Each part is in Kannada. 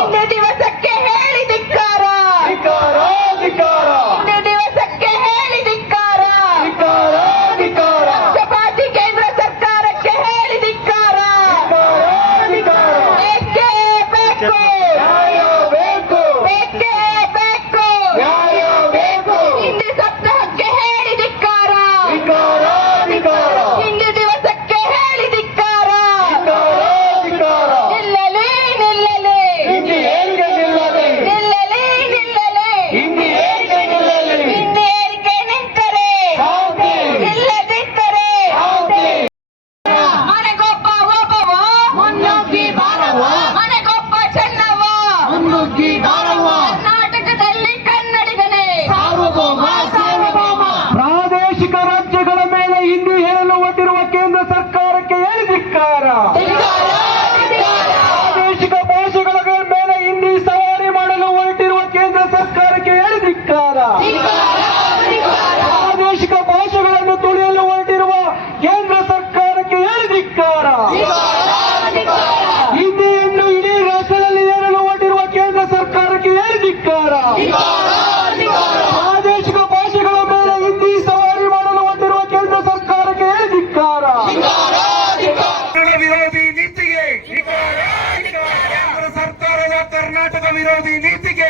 ಹಿಂದಿ ದಿವಸಕ್ಕೆ ಹೇಳಿ ಧಿಕ್ಕಾರ. ಹಿಂದಿ ದಿವಸಕ್ಕೆ ಹೇಳಿ ಧಿಕ್ಕಾರ. ಪಕ್ಷಪಾತಿ ಕೇಂದ್ರ ಸರ್ಕಾರಕ್ಕೆ ಹೇಳಿ ಧಿಕ್ಕಾರ. ಬೇಕೇ? ಬೇಕು. ಕರ್ನಾಟಕ ವಿರೋಧಿ ನೀತಿಗೆ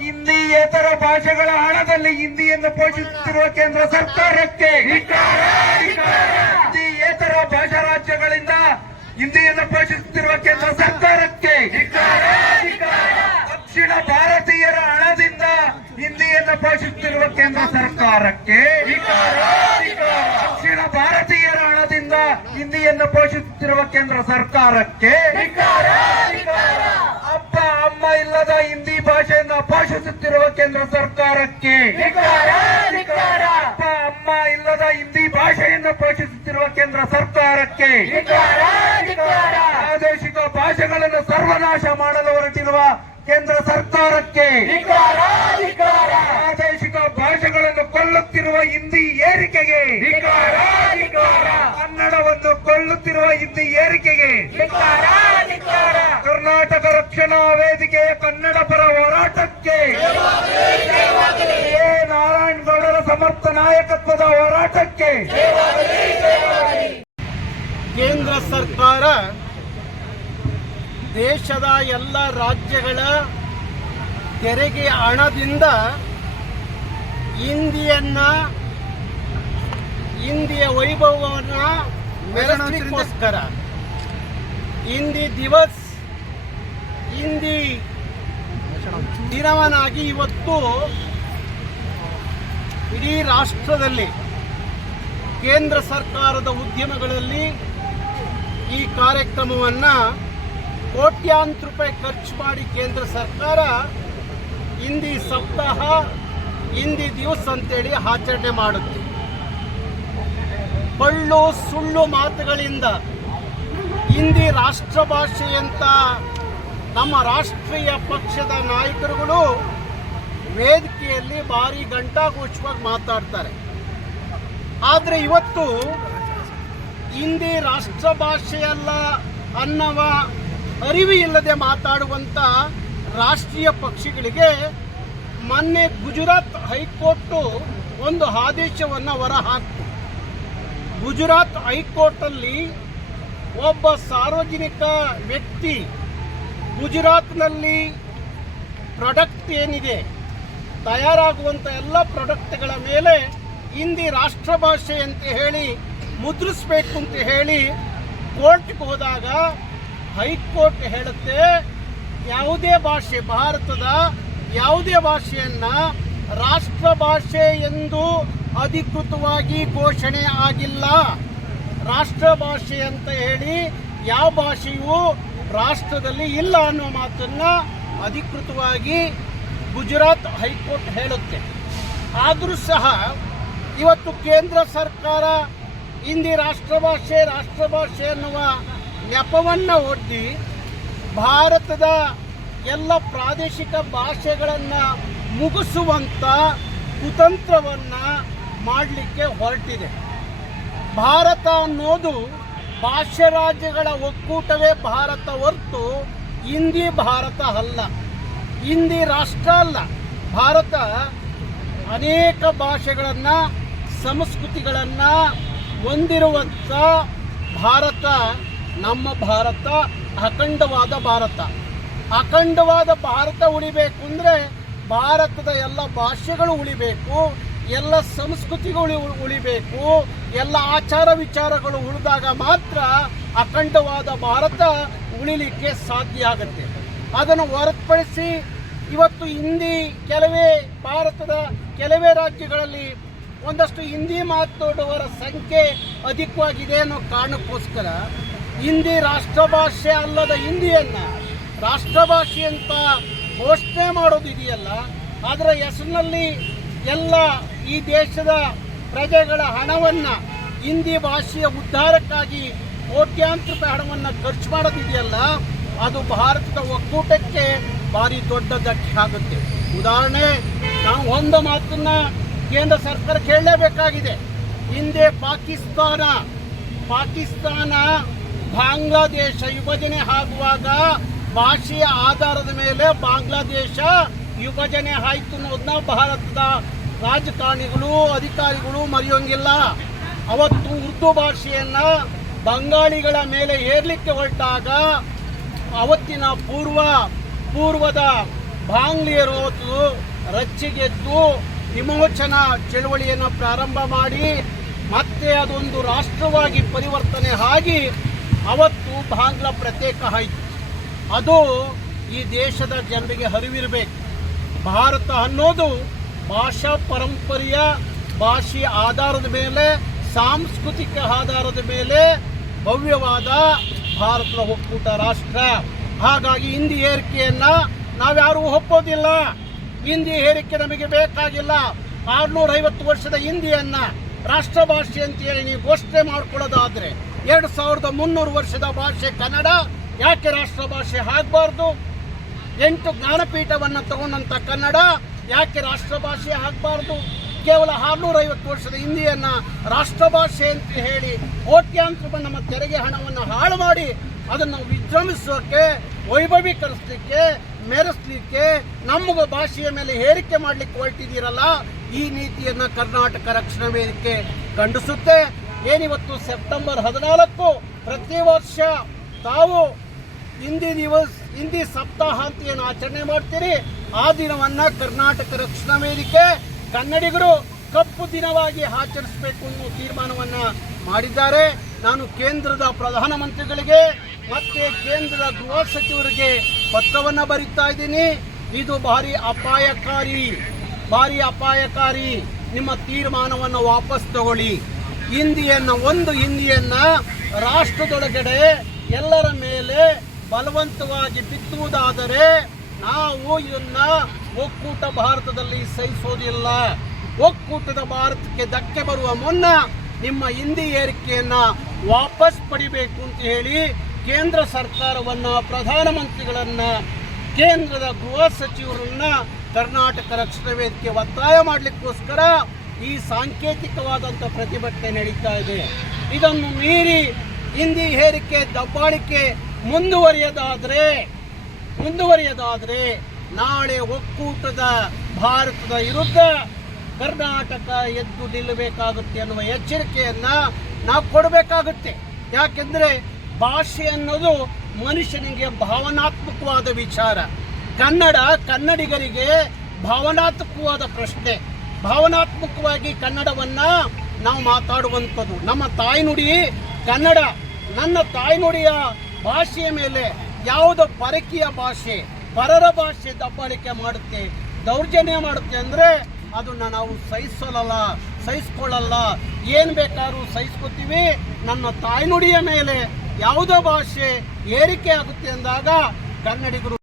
ಹಿಂದಿಯೇತರ ಭಾಷೆಗಳ ಹಣದಲ್ಲಿ ಹಿಂದಿಯನ್ನು ಪೋಷಿಸುತ್ತಿರುವ ಕೇಂದ್ರ ಸರ್ಕಾರಕ್ಕೆ ಹಿಂದಿಯೇತರ ಭಾಷಾ ರಾಜ್ಯಗಳಿಂದ ಹಿಂದಿಯನ್ನು ಪೋಷಿಸುತ್ತಿರುವ ಕೇಂದ್ರ ಸರ್ಕಾರಕ್ಕೆ ದಕ್ಷಿಣ ಭಾರತೀಯರ ಹಣದಿಂದ ಹಿಂದಿಯನ್ನು ಪೋಷಿಸುತ್ತಿರುವ ಕೇಂದ್ರ ಸರ್ಕಾರಕ್ಕೆ ದಕ್ಷಿಣ ಭಾರತೀಯರ ಹಣದಿಂದ ಹಿಂದಿಯನ್ನು ಪೋಷಿಸುತ್ತಿರುವ ಕೇಂದ್ರ ಸರ್ಕಾರಕ್ಕೆ ಭಾಷೆಯನ್ನು ಪೋಷಿಸುತ್ತಿರುವ ಕೇಂದ್ರ ಸರ್ಕಾರಕ್ಕೆ. ಅಪ್ಪ ಅಮ್ಮ ಇಲ್ಲದ ಹಿಂದಿ ಭಾಷೆಯನ್ನು ಪೋಷಿಸುತ್ತಿರುವ ಕೇಂದ್ರ ಸರ್ಕಾರಕ್ಕೆ. ಪ್ರಾದೇಶಿಕ ಭಾಷೆಗಳನ್ನು ಸರ್ವನಾಶ ಮಾಡಲು ಹೊರಟಿರುವ ಕೇಂದ್ರ ಸರ್ಕಾರಕ್ಕೆ. ಪ್ರಾದೇಶಿಕ ಭಾಷೆಗಳನ್ನು ಕೊಲ್ಲುತ್ತಿರುವ ಹಿಂದಿ ಏರಿಕೆಗೆ. ಕೊಲ್ಲುತ್ತಿರುವ ಹಿಂದಿ ಏರಿಕೆಗೆ ಕರ್ನಾಟಕ ರಕ್ಷಣಾ ವೇದಿಕೆಯ ಕನ್ನಡ ಪರ ಹೋರಾಟಕ್ಕೆ ಎ ನಾರಾಯಣಗೌಡರ ಸಮರ್ಥ ನಾಯಕತ್ವದ ಹೋರಾಟಕ್ಕೆ ಕೇಂದ್ರ ಸರ್ಕಾರ ದೇಶದ ಎಲ್ಲ ರಾಜ್ಯಗಳ ತೆರಿಗೆ ಹಣದಿಂದ ಹಿಂದಿಯನ್ನ ಹಿಂದಿಯ ವೈಭವವನ್ನ ಮೆರೆಸಲಿಕ್ಕೋಸ್ಕರ ಹಿಂದಿ ದಿವಸ್, ಹಿಂದಿ ದಿನವನ್ನಾಗಿ ಇವತ್ತು ಇಡೀ ರಾಷ್ಟ್ರದಲ್ಲಿ, ಕೇಂದ್ರ ಸರ್ಕಾರದ ಉದ್ಯಮಗಳಲ್ಲಿ ಈ ಕಾರ್ಯಕ್ರಮವನ್ನು ಕೋಟ್ಯಾಂತರ ರೂಪಾಯಿ ಖರ್ಚು ಮಾಡಿ ಕೇಂದ್ರ ಸರ್ಕಾರ ಹಿಂದಿ ಸಪ್ತಾಹ, ಹಿಂದಿ ದಿವಸ ಅಂತೇಳಿ ಆಚರಣೆ ಮಾಡುತ್ತೆ. ಪಳ್ಳು ಸುಳ್ಳು ಮಾತುಗಳಿಂದ ಹಿಂದಿ ರಾಷ್ಟ್ರ ಭಾಷೆಯಂತ ನಮ್ಮ ರಾಷ್ಟ್ರೀಯ ಪಕ್ಷದ ನಾಯಕರುಗಳು ವೇದಿಕೆಯಲ್ಲಿ ಭಾರಿ ಗಂಟಾಘೋಷವಾಗಿ ಮಾತಾಡ್ತಾರೆ. ಆದರೆ ಇವತ್ತು ಹಿಂದಿ ರಾಷ್ಟ್ರ ಭಾಷೆಯಲ್ಲ ಅನ್ನವ ಅರಿವು ಇಲ್ಲದೆ ಮಾತಾಡುವಂಥ ರಾಷ್ಟ್ರೀಯ ಪಕ್ಷಿಗಳಿಗೆ ಮೊನ್ನೆ ಗುಜರಾತ್ ಹೈಕೋರ್ಟು ಒಂದು ಆದೇಶವನ್ನು ಹೊರಹಾಕ್ತು. ಗುಜರಾತ್ ಹೈಕೋರ್ಟಲ್ಲಿ ಒಬ್ಬ ಸಾರ್ವಜನಿಕ ವ್ಯಕ್ತಿ ಗುಜರಾತ್ನಲ್ಲಿ ಪ್ರಾಡಕ್ಟ್ ಏನಿದೆ ತಯಾರಾಗುವಂಥ ಎಲ್ಲ ಪ್ರಾಡಕ್ಟ್ಗಳ ಮೇಲೆ ಹಿಂದಿ ರಾಷ್ಟ್ರ ಭಾಷೆ ಅಂತ ಹೇಳಿ ಮುದ್ರಿಸ್ಬೇಕು ಅಂತ ಹೇಳಿ ಕೋರ್ಟ್ಗೆ ಹೋದಾಗ ಹೈಕೋರ್ಟ್ ಹೇಳುತ್ತೆ, ಯಾವುದೇ ಭಾಷೆ, ಭಾರತದ ಯಾವುದೇ ಭಾಷೆಯನ್ನ ರಾಷ್ಟ್ರ ಭಾಷೆ ಎಂದು ಅಧಿಕೃತವಾಗಿ ಘೋಷಣೆ ಆಗಿಲ್ಲ. ರಾಷ್ಟ್ರ ಭಾಷೆ ಅಂತ ಹೇಳಿ ಯಾವ ಭಾಷೆಯೂ ರಾಷ್ಟ್ರದಲ್ಲಿ ಇಲ್ಲ ಅನ್ನೋ ಮಾತನ್ನು ಅಧಿಕೃತವಾಗಿ ಗುಜರಾತ್ ಹೈಕೋರ್ಟ್ ಹೇಳುತ್ತೆ. ಆದರೂ ಸಹ ಇವತ್ತು ಕೇಂದ್ರ ಸರ್ಕಾರ ಹಿಂದಿ ರಾಷ್ಟ್ರ ಭಾಷೆ ರಾಷ್ಟ್ರ ಭಾಷೆ ಅನ್ನುವ ನೆಪವನ್ನು ಒಡ್ಡಿ ಭಾರತದ ಎಲ್ಲ ಪ್ರಾದೇಶಿಕ ಭಾಷೆಗಳನ್ನು ಮುಗಿಸುವಂಥ ಕುತಂತ್ರವನ್ನು ಮಾಡಲಿಕ್ಕೆ ಹೊರಟಿದೆ. ಭಾರತ ಅನ್ನೋದು ಭಾಷ್ಯ ರಾಜ್ಯಗಳ ಒಕ್ಕೂಟವೇ ಭಾರತ ಹೊರತು ಹಿಂದಿ ಭಾರತ ಅಲ್ಲ. ಹಿಂದಿ ರಾಷ್ಟ್ರ ಅಲ್ಲ. ಭಾರತ ಅನೇಕ ಭಾಷೆಗಳನ್ನು, ಸಂಸ್ಕೃತಿಗಳನ್ನು ಹೊಂದಿರುವಂಥ ಭಾರತ, ನಮ್ಮ ಭಾರತ, ಅಖಂಡವಾದ ಭಾರತ. ಅಖಂಡವಾದ ಭಾರತ ಉಳಿಬೇಕು ಅಂದರೆ ಭಾರತದ ಎಲ್ಲ ಭಾಷೆಗಳು ಉಳಿಬೇಕು. ಎಲ್ಲ ಸಂಸ್ಕೃತಿಗಳು ಉಳಿ- ಉಳಿಬೇಕು, ಎಲ್ಲ ಆಚಾರ ವಿಚಾರಗಳು ಉಳಿದಾಗ ಮಾತ್ರ ಅಖಂಡವಾದ ಭಾರತ ಉಳಿಲಿಕ್ಕೆ ಸಾಧ್ಯ ಆಗುತ್ತೆ. ಅದನ್ನು ಹೊರತುಪಡಿಸಿ ಇವತ್ತು ಹಿಂದಿ ಕೆಲವೇ ಭಾರತದ ಕೆಲವೇ ರಾಜ್ಯಗಳಲ್ಲಿ ಒಂದಷ್ಟು ಹಿಂದಿ ಮಾತನಾಡುವವರ ಸಂಖ್ಯೆ ಅಧಿಕವಾಗಿದೆ ಅನ್ನೋ ಕಾರಣಕ್ಕೋಸ್ಕರ ಹಿಂದಿ ರಾಷ್ಟ್ರಭಾಷೆ ಅಲ್ಲದ ಹಿಂದಿಯನ್ನು ರಾಷ್ಟ್ರ ಭಾಷೆ ಅಂತ ಘೋಷಣೆ ಮಾಡೋದಿದೆಯಲ್ಲ ಅದರ ಹೆಸರಿನಲ್ಲಿ ಎಲ್ಲ ಈ ದೇಶದ ಪ್ರಜೆಗಳ ಹಣವನ್ನು ಹಿಂದಿ ಭಾಷೆಯ ಉದ್ಧಾರಕ್ಕಾಗಿ ಕೋಟ್ಯಾಂತರ ರೂಪಾಯಿ ಹಣವನ್ನು ಖರ್ಚು ಮಾಡೋದಿದೆಯಲ್ಲ, ಅದು ಭಾರತದ ಒಕ್ಕೂಟಕ್ಕೆ ಭಾರಿ ದೊಡ್ಡ ಧಕ್ಕೆ ಆಗುತ್ತೆ ಉದಾಹರಣೆ, ನಾವು ಒಂದು ಮಾತನ್ನ ಕೇಂದ್ರ ಸರ್ಕಾರ ಕೇಳಲೇಬೇಕಾಗಿದೆ. ಹಿಂದೆ ಪಾಕಿಸ್ತಾನ ಪಾಕಿಸ್ತಾನ ಬಾಂಗ್ಲಾದೇಶ ವಿಭಜನೆ ಆಗುವಾಗ ಭಾಷೆಯ ಆಧಾರದ ಮೇಲೆ ಬಾಂಗ್ಲಾದೇಶ ವಿಭಜನೆ ಆಯಿತು ಅನ್ನೋದನ್ನ ಭಾರತದ ರಾಜಕಾರಣಿಗಳು, ಅಧಿಕಾರಿಗಳು ಮರೆಯೋಂಗಿಲ್ಲ. ಅವತ್ತು ಉರ್ದು ಭಾಷೆಯನ್ನ ಬಂಗಾಳಿಗಳ ಮೇಲೆ ಏರ್ಲಿಕ್ಕೆ ಹೊರಟಾಗ ಅವತ್ತಿನ ಪೂರ್ವ, ಪೂರ್ವದ ಬಾಂಗ್ಲಿಯರು ಅವತ್ತು ರಚ್ಚಿಗೆದ್ದು ವಿಮೋಚನಾ ಚಳವಳಿಯನ್ನು ಪ್ರಾರಂಭ ಮಾಡಿ ಮತ್ತೆ ಅದೊಂದು ರಾಷ್ಟ್ರವಾಗಿ ಪರಿವರ್ತನೆ ಆಗಿ ಅವತ್ತು ಬಾಂಗ್ಲಾ ಪ್ರತ್ಯೇಕ ಆಯಿತು. ಅದು ಈ ದೇಶದ ಜನರಿಗೆ ಅರಿವಿರಬೇಕು. ಭಾರತ ಅನ್ನೋದು ಭಾಷಾ ಪರಂಪರೆಯ ಭಾಷೆಯ ಆಧಾರದ ಮೇಲೆ, ಸಾಂಸ್ಕೃತಿಕ ಆಧಾರದ ಮೇಲೆ ಭವ್ಯವಾದ ಭಾರತದ ಒಕ್ಕೂಟ ರಾಷ್ಟ್ರ. ಹಾಗಾಗಿ ಹಿಂದಿ ಏರಿಕೆಯನ್ನ ನಾವ್ಯಾರೂ ಒಪ್ಪೋದಿಲ್ಲ. ಹಿಂದಿ ಏರಿಕೆ ನಮಗೆ ಬೇಕಾಗಿಲ್ಲ. ಆರ್ನೂರ ಐವತ್ತು ವರ್ಷದ ಹಿಂದಿಯನ್ನ ರಾಷ್ಟ್ರ ಭಾಷೆ ಅಂತ ಹೇಳಿ ನೀವು ಘೋಷಣೆ ಮಾಡ್ಕೊಳ್ಳೋದಾದ್ರೆ, ಎರಡು ಸಾವಿರದ ಮುನ್ನೂರು ವರ್ಷದ ಭಾಷೆ ಕನ್ನಡ, ಯಾಕೆ ರಾಷ್ಟ್ರ ಭಾಷೆ ಆಗಬಾರ್ದು? ಎಂಟು ಜ್ಞಾನಪೀಠವನ್ನು ತಗೊಂಡಂತ ಕನ್ನಡ ಯಾಕೆ ರಾಷ್ಟ್ರ ಭಾಷೆ ಆಗಬಾರ್ದು? ಕೇವಲ ಆರ್ನೂರ ಐವತ್ತು ವರ್ಷದ ಹಿಂದಿಯನ್ನ ರಾಷ್ಟ್ರಭಾಷೆ ಅಂತ ಹೇಳಿ ಕೋಟ್ಯಾಂತರ ನಮ್ಮ ತೆರಿಗೆ ಹಣವನ್ನು ಹಾಳು ಮಾಡಿ ಅದನ್ನು ವಿಜೃಂಭಿಸೋಕೆ, ವೈಭವೀಕರಿಸಲಿಕ್ಕೆ, ಮೆರೆಸಲಿಕ್ಕೆ ನಮ್ಮ ಭಾಷೆಯ ಮೇಲೆ ಹೇರಿಕೆ ಮಾಡಲಿಕ್ಕೆ ಹೊರಟಿದ್ದೀರಲ್ಲ, ಈ ನೀತಿಯನ್ನು ಕರ್ನಾಟಕ ರಕ್ಷಣಾ ವೇದಿಕೆ ಖಂಡಿಸುತ್ತೆ. ಏನಿವತ್ತು ಸೆಪ್ಟೆಂಬರ್ ಹದಿನಾಲ್ಕು, ಪ್ರತಿ ವರ್ಷ ತಾವು ಹಿಂದಿ ದಿವಸ, ಹಿಂದಿ ಸಪ್ತಾಹ ಅಂತ ಏನು ಆಚರಣೆ ಮಾಡ್ತೀರಿ? ಆ ದಿನವನ್ನು ಕರ್ನಾಟಕ ರಕ್ಷಣಾ ವೇದಿಕೆ ಕನ್ನಡಿಗರು ಕಪ್ಪು ದಿನವಾಗಿ ಆಚರಿಸಬೇಕು ಅನ್ನೋ ತೀರ್ಮಾನವನ್ನು ಮಾಡಿದ್ದಾರೆ. ನಾನು ಕೇಂದ್ರದ ಪ್ರಧಾನಮಂತ್ರಿಗಳಿಗೆ ಮತ್ತೆ ಕೇಂದ್ರದ ಗೃಹ ಸಚಿವರಿಗೆ ಪತ್ರವನ್ನ ಬರೀತಾ ಇದ್ದೀನಿ. ಇದು ಭಾರಿ ಅಪಾಯಕಾರಿ ಭಾರಿ ಅಪಾಯಕಾರಿ. ನಿಮ್ಮ ತೀರ್ಮಾನವನ್ನು ವಾಪಸ್ ತಗೊಳ್ಳಿ. ಹಿಂದಿಯನ್ನು, ಒಂದು ಹಿಂದಿಯನ್ನು ರಾಷ್ಟ್ರದೊಳಗಡೆ ಎಲ್ಲರ ಮೇಲೆ ಬಲವಂತವಾಗಿ ಬಿತ್ತುವುದಾದರೆ ನಾವು ಇದನ್ನ ಒಕ್ಕೂಟ ಭಾರತದಲ್ಲಿ ಸಹಿಸೋದಿಲ್ಲ. ಒಕ್ಕೂಟದ ಭಾರತಕ್ಕೆ ಧಕ್ಕೆ ಬರುವ ಮುನ್ನ ನಿಮ್ಮ ಹಿಂದಿ ಏರಿಕೆಯನ್ನ ವಾಪಸ್ ಪಡಿಬೇಕು ಅಂತ ಹೇಳಿ ಕೇಂದ್ರ ಸರ್ಕಾರವನ್ನ, ಪ್ರಧಾನಮಂತ್ರಿಗಳನ್ನ, ಕೇಂದ್ರದ ಗೃಹ ಸಚಿವರನ್ನ ಕರ್ನಾಟಕ ರಕ್ಷಣಾ ವೇದಿಕೆ ಒತ್ತಾಯ ಮಾಡಲಿಕ್ಕೋಸ್ಕರ ಈ ಸಾಂಕೇತಿಕವಾದಂಥ ಪ್ರತಿಭಟನೆ ನಡೀತಾ ಇದೆ. ಇದನ್ನು ಮೀರಿ ಹಿಂದಿ ಹೇರಿಕೆ ದಬ್ಬಾಳಿಕೆ ಮುಂದುವರಿಯದಾದ್ರೆ ಮುಂದುವರಿಯದಾದ್ರೆ ನಾಳೆ ಒಕ್ಕೂಟದ ಭಾರತದ ವಿರುದ್ಧ ಕರ್ನಾಟಕ ಎದ್ದು ನಿಲ್ಲಬೇಕಾಗುತ್ತೆ ಅನ್ನುವ ಎಚ್ಚರಿಕೆಯನ್ನ ನಾವು ಕೊಡಬೇಕಾಗುತ್ತೆ. ಯಾಕೆಂದ್ರೆ ಭಾಷೆ ಅನ್ನೋದು ಮನುಷ್ಯನಿಗೆ ಭಾವನಾತ್ಮಕವಾದ ವಿಚಾರ. ಕನ್ನಡ ಕನ್ನಡಿಗರಿಗೆ ಭಾವನಾತ್ಮಕವಾದ ಪ್ರಶ್ನೆ. ಭಾವನಾತ್ಮಕವಾಗಿ ಕನ್ನಡವನ್ನ ನಾವು ಮಾತಾಡುವಂಥದ್ದು. ನಮ್ಮ ತಾಯ್ನುಡಿ ಕನ್ನಡ, ನನ್ನ ತಾಯ್ನುಡಿಯ ಭಾಷೆಯ ಮೇಲೆ ಯಾವುದೋ ಪರಕೀಯ ಭಾಷೆ, ಪರರ ಭಾಷೆ ದಬ್ಬಾಳಿಕೆ ಮಾಡುತ್ತೆ, ದೌರ್ಜನ್ಯ ಮಾಡುತ್ತೆ ಅಂದರೆ ಅದನ್ನ ನಾವು ಸಹಿಸೋಲ್ಲ ಸಹಿಸ್ಕೊಳ್ಳಲ್ಲ. ಏನು ಬೇಕಾದ್ರೂ ಸಹಿಸ್ಕೊತೀವಿ. ನನ್ನ ತಾಯ್ನುಡಿಯ ಮೇಲೆ ಯಾವುದೋ ಭಾಷೆ ಏರಿಕೆ ಆಗುತ್ತೆ ಅಂದಾಗ ಕನ್ನಡಿಗರು